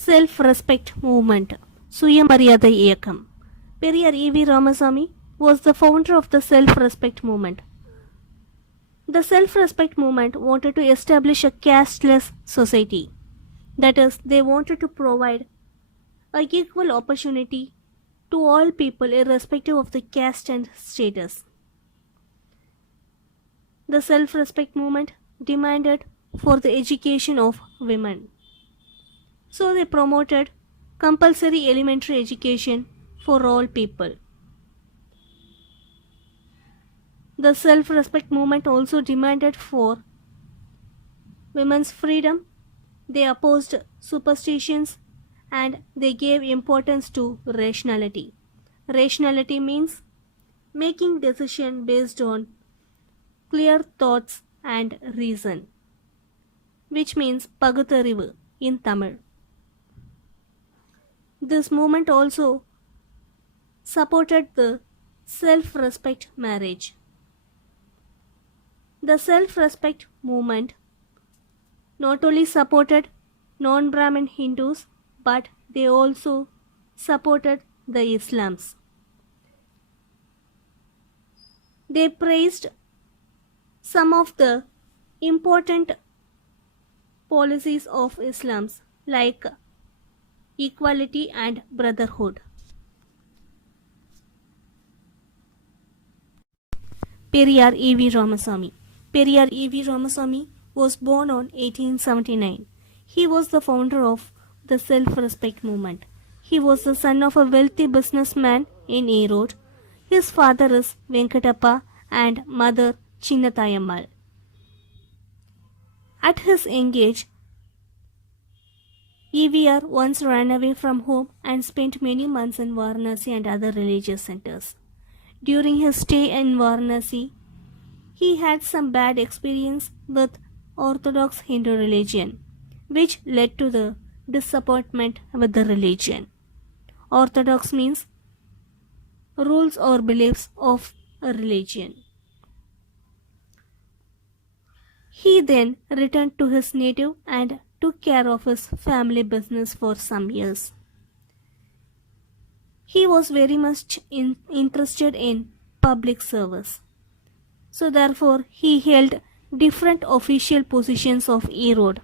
Self-respect movement, Suyamariyadai Iyakam. Periyar E.V. Ramasamy was the founder of the self-respect movement. The self-respect movement wanted to establish a casteless society. That is, they wanted to provide a equal opportunity to all people irrespective of the caste and status. The self-respect movement demanded for the education of women. So they promoted compulsory elementary education for all people. The self-respect movement also demanded for women's freedom. They opposed superstitions and they gave importance to rationality. Rationality means making decisions based on clear thoughts and reason, which means Pagatharivu in Tamil. This movement also supported the self-respect marriage. The self-respect movement not only supported non-Brahmin Hindus but they also supported the Islams. They praised some of the important policies of Islam like equality and brotherhood. Periyar E.V. Ramasamy. Periyar E.V. Ramasamy was born on 1879. He was the founder of the self-respect movement. He was the son of a wealthy businessman in Erode. His father is Venkatappa and mother Chinnatayammal. At his young age, EVR once ran away from home and spent many months in Varanasi and other religious centers. During his stay in Varanasi, he had some bad experience with Orthodox Hindu religion, which led to the disappointment with the religion. Orthodox means rules or beliefs of a religion. He then returned to his native and took care of his family business for some years. He was very much interested in public service. So therefore, he held different official positions of Erode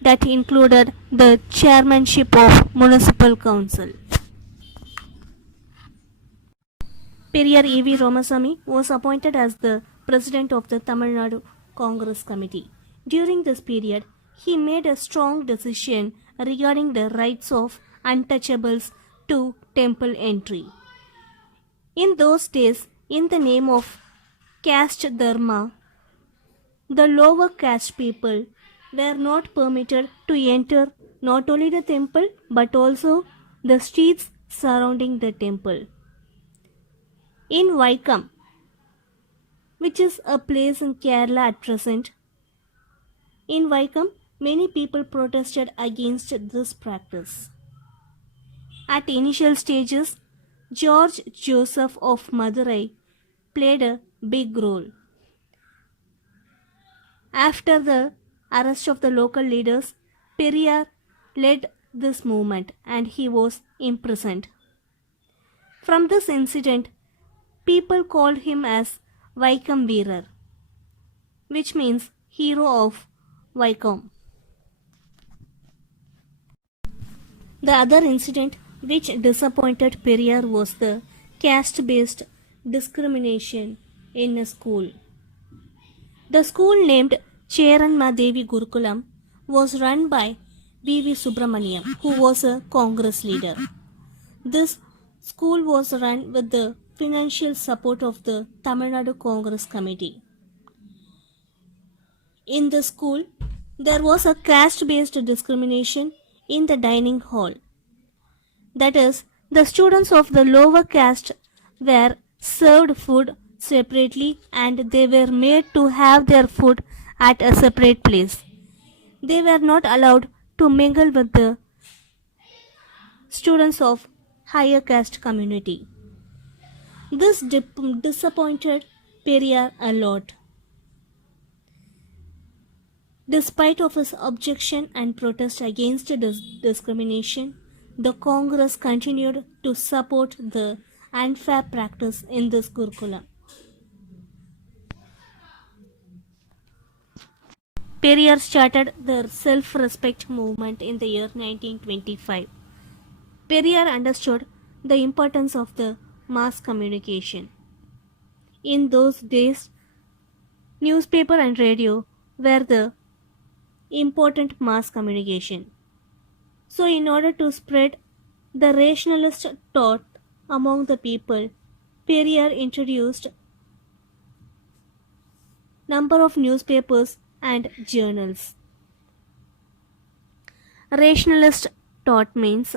that included the chairmanship of municipal council. Periyar E.V. Ramasamy was appointed as the president of the Tamil Nadu Congress Committee. During this period, he made a strong decision regarding the rights of untouchables to temple entry. In those days, in the name of caste dharma, the lower caste people were not permitted to enter not only the temple but also the streets surrounding the temple. In Vaikam, which is a place in Kerala at present, in Vaikam, many people protested against this practice. At initial stages, George Joseph of Madurai played a big role. After the arrest of the local leaders, Periyar led this movement and he was imprisoned. From this incident, people called him as Vaikam Veerar, which means hero of Vaikam. The other incident which disappointed Periyar was the caste-based discrimination in a school. The school named Cheranma Devi Gurukulam was run by V.V. Subramaniam, who was a Congress leader. This school was run with the financial support of the Tamil Nadu Congress Committee. In the school, there was a caste-based discrimination in the dining hall. That is, the students of the lower caste were served food separately and they were made to have their food at a separate place. They were not allowed to mingle with the students of higher caste community. This disappointed Periyar a lot. Despite of his objection and protest against discrimination, the Congress continued to support the unfair practice in this curriculum. Periyar started the self-respect movement in the year 1925. Periyar understood the importance of the mass communication. In those days, newspaper and radio were the important mass communication. So, in order to spread the rationalist thought among the people, Periyar introduced number of newspapers and journals. Rationalist thought means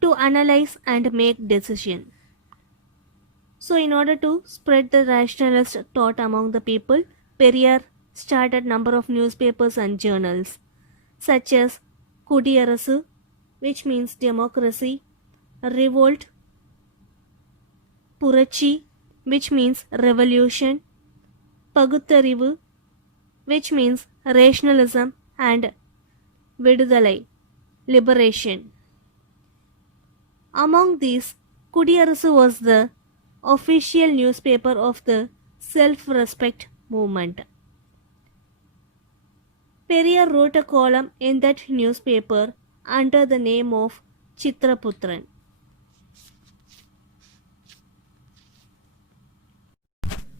to analyze and make decision. So, in order to spread the rationalist thought among the people, Periyar started number of newspapers and journals such as Kudiyarasu, which means democracy, Revolt, Purachi, which means revolution, Paguttarivu, which means rationalism, and Vidudalai, liberation. Among these, Kudiyarasu was the official newspaper of the self-respect movement. Periyar wrote a column in that newspaper under the name of Chitraputran.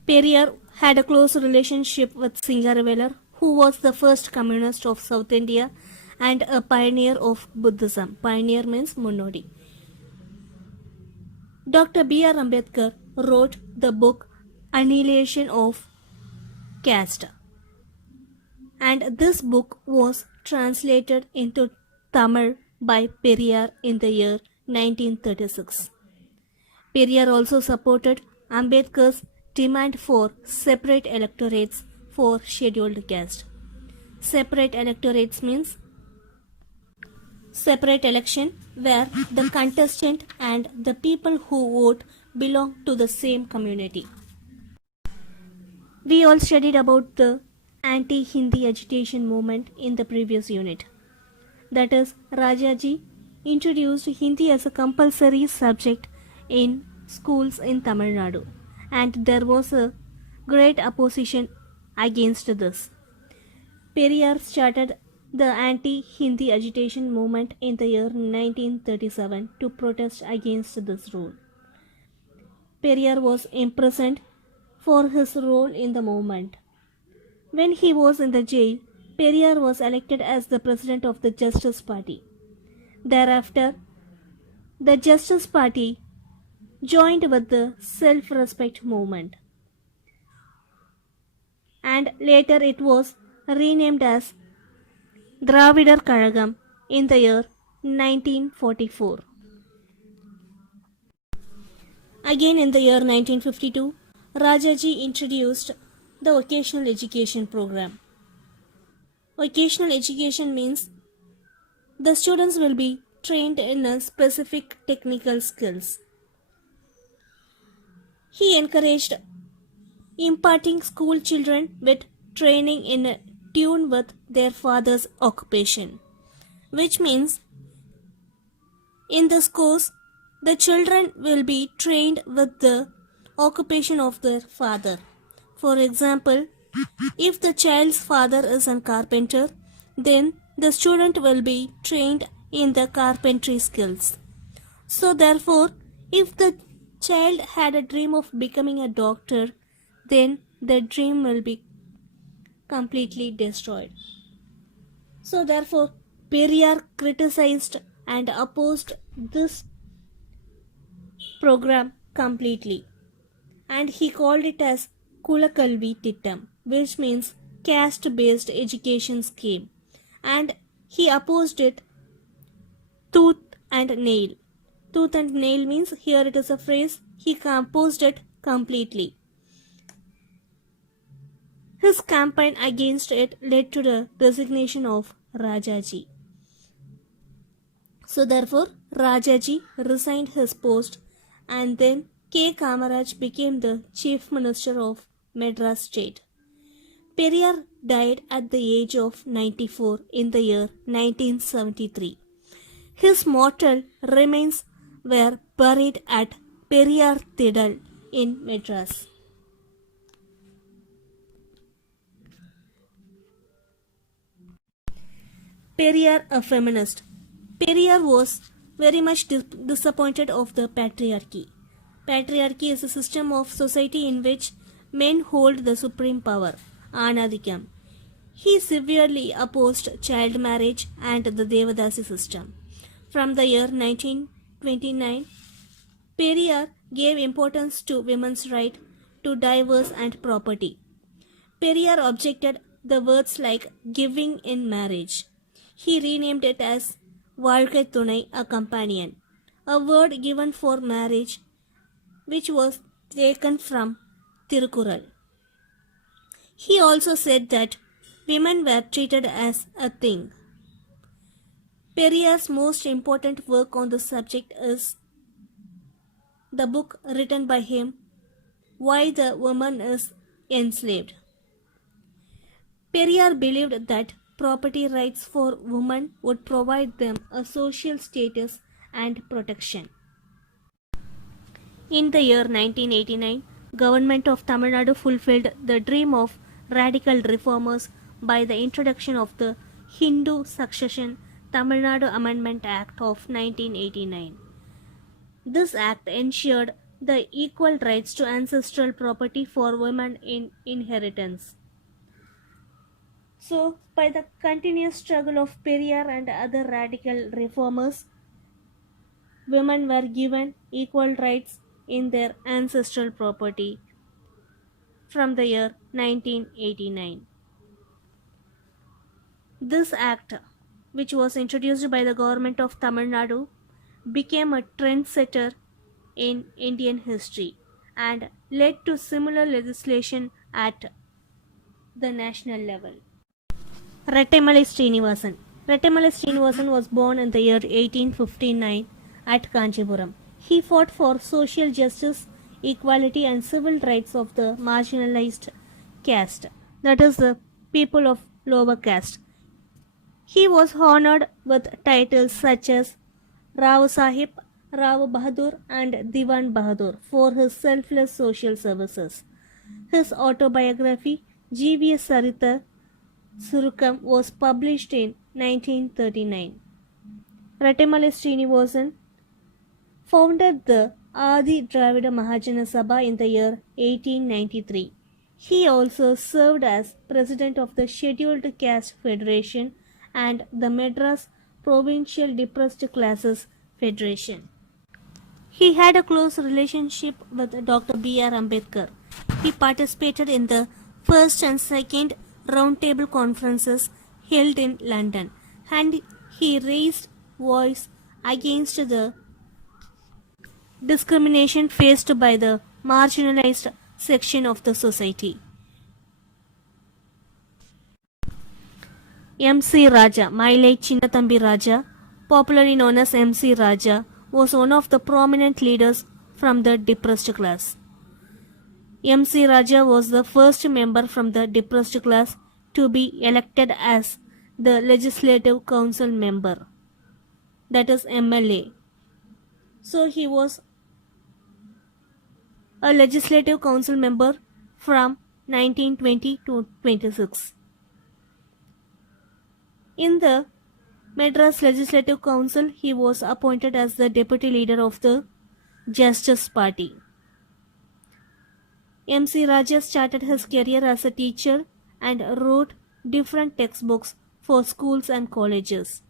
Periyar had a close relationship with Singaravelar, who was the first communist of South India and a pioneer of Buddhism. Pioneer means Munnodi. Dr. B.R. Ambedkar wrote the book Annihilation of Caste, and this book was translated into Tamil by Periyar in the year 1936. Periyar also supported Ambedkar's demand for separate electorates for scheduled caste. Separate electorates means separate election where the contestant and the people who vote belong to the same community. We all studied about the anti-Hindi agitation movement in the previous unit. That is, Rajaji introduced Hindi as a compulsory subject in schools in Tamil Nadu, and there was a great opposition against this. Periyar started the anti-Hindi agitation movement in the year 1937 to protest against this rule. Periyar was imprisoned for his role in the movement. When he was in the jail, Periyar was elected as the president of the Justice Party. Thereafter, the Justice Party joined with the self-respect movement, and later it was renamed as Dravidar Kazhagam in the year 1944. Again in the year 1952, Rajaji introduced the vocational education program. Vocational education means the students will be trained in a specific technical skills. He encouraged imparting school children with training in tune with their father's occupation, which means in this course the children will be trained with the occupation of their father. For example, if the child's father is a carpenter, then the student will be trained in the carpentry skills. So therefore, if the child had a dream of becoming a doctor, then the dream will be completely destroyed. So therefore, Periyar criticized and opposed this program completely, and he called it as Kulakalvi Tittam, which means caste-based education scheme, and he opposed it tooth and nail. Tooth and nail means, here it is a phrase, he opposed it completely. His campaign against it led to the resignation of Rajaji. So therefore, Rajaji resigned his post, and then K. Kamaraj became the Chief Minister of Madras State. Periyar died at the age of 94 in the year 1973. His mortal remains were buried at Periyar Tidal in Madras. Periyar, a feminist. Periyar was very much disappointed of the patriarchy. Patriarchy is a system of society in which men hold the supreme power, Anadikam. He severely opposed child marriage and the Devadasi system. From the year 1929, Periyar gave importance to women's right to divorce and property. Periyar objected the words like giving in marriage. He renamed it as Valkai Thunai, a companion, a word given for marriage which was taken from Tirukural. He also said that women were treated as a thing. Periyar's most important work on the subject is the book written by him, Why the Woman is Enslaved. Periyar believed that property rights for women would provide them a social status and protection. In the year 1989, government of Tamil Nadu fulfilled the dream of radical reformers by the introduction of the Hindu Succession Tamil Nadu Amendment Act of 1989. This act ensured the equal rights to ancestral property for women in inheritance. So, by the continuous struggle of Periyar and other radical reformers, women were given equal rights in their ancestral property from the year 1989. This act, which was introduced by the government of Tamil Nadu, became a trendsetter in Indian history and led to similar legislation at the national level. Rettamali Srinivasan. Rettamali Srinivasan was born in the year 1859 at Kanchipuram. He fought for social justice, equality and civil rights of the marginalized caste, that is the people of lower caste. He was honored with titles such as Rao Sahib, Rao Bahadur and Diwan Bahadur for his selfless social services. His autobiography, G.V.S. Sarita Surukam, was published in 1939. Rettamali Srinivasan founded the Adi Dravida Mahajana Sabha in the year 1893. He also served as president of the Scheduled Caste Federation and the Madras Provincial Depressed Classes Federation. He had a close relationship with Dr. B.R. Ambedkar. He participated in the first and second roundtable conferences held in London, and he raised voice against the discrimination faced by the marginalized section of the society. M.C. Raja, Mailai Chinnathambi Raja, popularly known as M.C. Raja, was one of the prominent leaders from the depressed class. M.C. Raja was the first member from the depressed class to be elected as the Legislative Council member, that is MLA. So he was a Legislative Council member from 1920 to 26. In the Madras Legislative Council, he was appointed as the deputy leader of the Justice Party. M.C. Raja started his career as a teacher and wrote different textbooks for schools and colleges.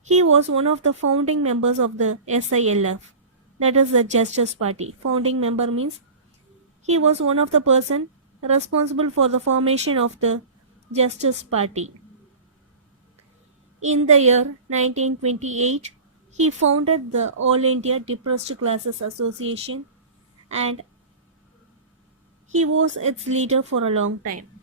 He was one of the founding members of the SILF, that is the Justice Party. Founding member means he was one of the person responsible for the formation of the Justice Party. In the year 1928, he founded the All India Depressed Classes Association and he was its leader for a long time.